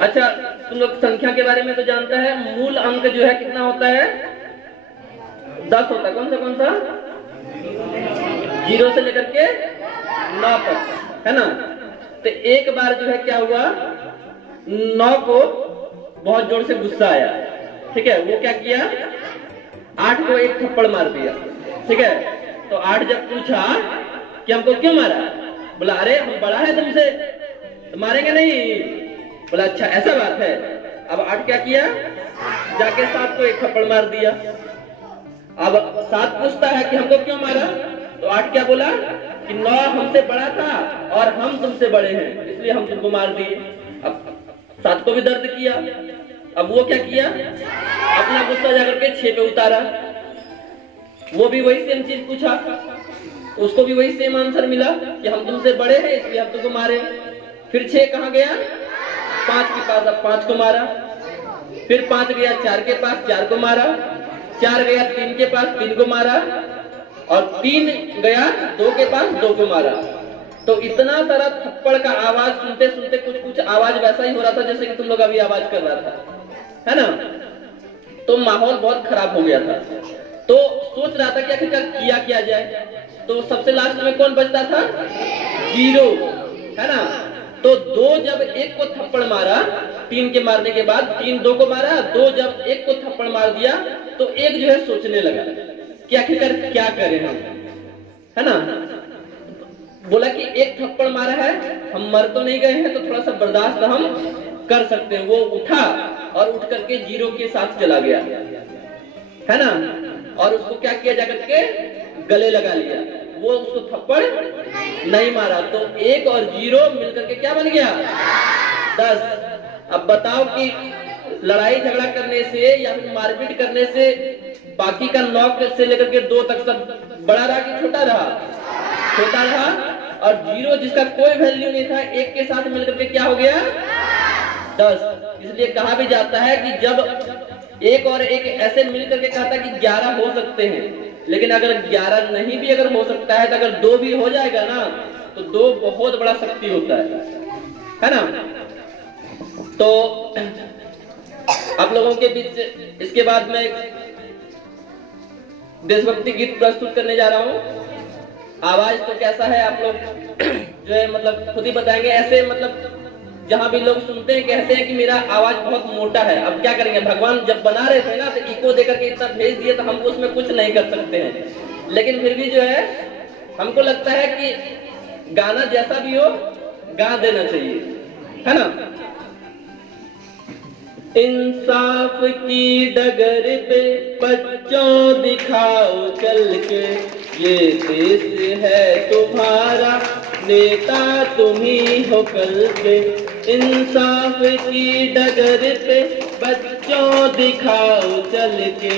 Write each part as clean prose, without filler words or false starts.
अच्छा, तुम लोग संख्या के बारे में तो जानता है, मूल अंक जो है कितना होता है? 10 होता है। कौन सा 0 से लेकर के 9 तक, है ना? तो एक बार जो है क्या हुआ, 9 को बहुत जोर से गुस्सा आया, ठीक है? वो क्या किया, 8 को एक थप्पड़ मार दिया, ठीक है? तो 8 जब पूछा कि हमको क्यों मारा, बोला अरे हम बड़ा है तुमसे, तो मारेंगे नहीं। बोला अच्छा ऐसा बात है। अब 8 क्या किया, जाके 7 को एक थप्पड़ मार दिया। अब 7 पूछता है कि हमको क्यों मारा, तो 8 क्या बोला कि 9 हमसे बड़ा था और हम तुमसे बड़े हैं, इसलिए हम तुमको मार दिए। अब 7 को भी दर्द किया। अब वो क्या किया, अपना गुस्सा जाकर के 6 पे उतारा। वो भी वही सेम चीज पूछा, उसको भी वही सेम आंसर मिला कि हम तुमसे बड़े हैं इसलिए हम तुमको मारे। फिर 6 कहाँ गया, 5 के पास, अब 5 को मारा। फिर 5 गया 4 के पास, 4 को मारा। 4 गया 3 के पास, 3 को मारा। और 3 गया 2 के पास, 2 को मारा। तो इतना सारा थप्पड़ का आवाज सुनते सुनते कुछ आवाज वैसा ही हो रहा था जैसे कि तुम लोग अभी आवाज कर रहा था, है ना? तो माहौल बहुत खराब हो गया था। तो सोच रहा था कि आखिरकार किया क्या जाए। तो सबसे लास्ट में कौन बचता था, 0, है ना? तो 2 जब 1 को थप्पड़ मारा, 3 के मारने के बाद 3 2 को मारा, 2 जब 1 को थप्पड़ मार दिया, तो 1 जो है सोचने लगा कि आखिरकार क्या करें हम, है ना? बोला कि 1 थप्पड़ मारा है, हम मर तो नहीं गए हैं, तो थोड़ा सा बर्दाश्त हम कर सकते हैं। वो उठा और उठ करके 0 के साथ चला गया, है ना? और उसको क्या किया, जाकर के गले लगा लिया। वो उसको थप्पड़ नहीं मारा। तो 1 और 0 मिलकर के क्या बन गया, 10। अब बताओ कि लड़ाई झगड़ा करने से या फिर मारपीट करने से बाकी का 9 से लेकर के 2 तक सब बड़ा रहा कि छोटा रहा, छोटा रहा। और 0 जिसका कोई वैल्यू नहीं था, 1 के साथ मिलकर के क्या हो गया, 10। इसलिए कहा भी जाता है कि जब 1 और 1 ऐसे मिलकर के कहता कि 11 हो सकते हैं, लेकिन अगर 11 नहीं भी अगर हो सकता है, तो अगर 2 भी हो जाएगा ना, तो 2 बहुत बड़ा शक्ति होता है ना? तो आप लोगों के बीच इसके बाद मैं देशभक्ति गीत प्रस्तुत करने जा रहा हूँ। आवाज तो कैसा है आप लोग जो है मतलब खुद ही बताएंगे। ऐसे मतलब जहां भी लोग सुनते हैं कहते हैं कि मेरा आवाज बहुत मोटा है। अब क्या करेंगे, भगवान जब बना रहे थे ना तो इको देकर के इतना भेज दिए, तो हम उसमें कुछ नहीं कर सकते हैं। लेकिन फिर भी जो है हमको लगता है कि गाना जैसा भी हो गा देना चाहिए, है ना? इंसाफ की डगर पे बच्चों दिखाओ चल के, ये देश है तुम्हारा, नेता तुम ही हो कल के। इंसाफ की डगर पे बच्चों दिखाओ चल के,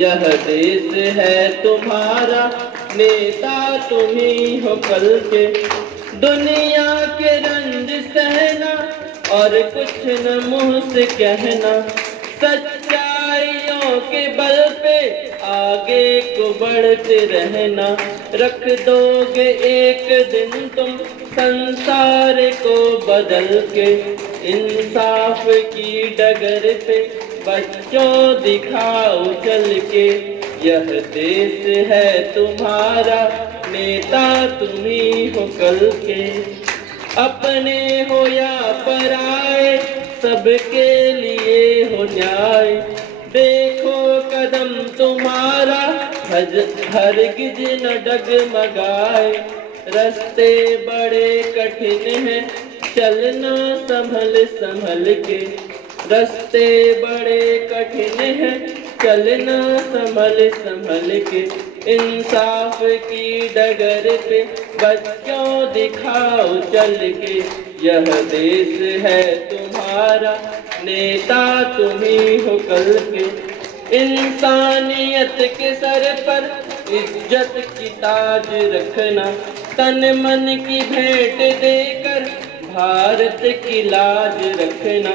यह देश है तुम्हारा, नेता तुम ही हो कल के। दुनिया के रंज सहना और कुछ न मुंह से कहना, सच्चाइयों के बल पे आगे को बढ़ते रहना। रख दोगे एक दिन तुम संसार को बदल के, इंसाफ की डगर पे बच्चों दिखाओ चल के, यह देश है तुम्हारा, नेता तुम ही हो कल के। अपने हो या पराए सबके लिए हो न्याय, देखो कदम तुम्हारा हरगिज न डगमगाए। रास्ते बड़े कठिन हैं चलना संभल संभल के, रास्ते बड़े कठिन हैं चलना संभल संभल के। इंसाफ की डगर पे बच्चों दिखाओ चल के, यह देश है तुम्हारा, नेता तुम ही हो कल के। इंसानियत के सर पर इज्जत की ताज रखना, तन मन की भेंट देकर भारत की लाज रखना।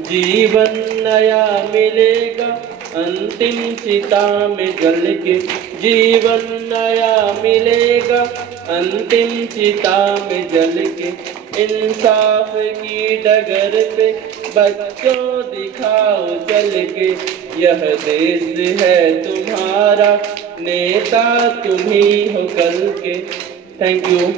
जीवन नया मिलेगा अंतिम चिता में जल के, जीवन नया मिलेगा अंतिम चिता में जल के। इंसाफ की डगर पे बच्चों दिखाओ चल के, यह देश है तुम्हारा, नेता तुम ही हो कल के। Thank you.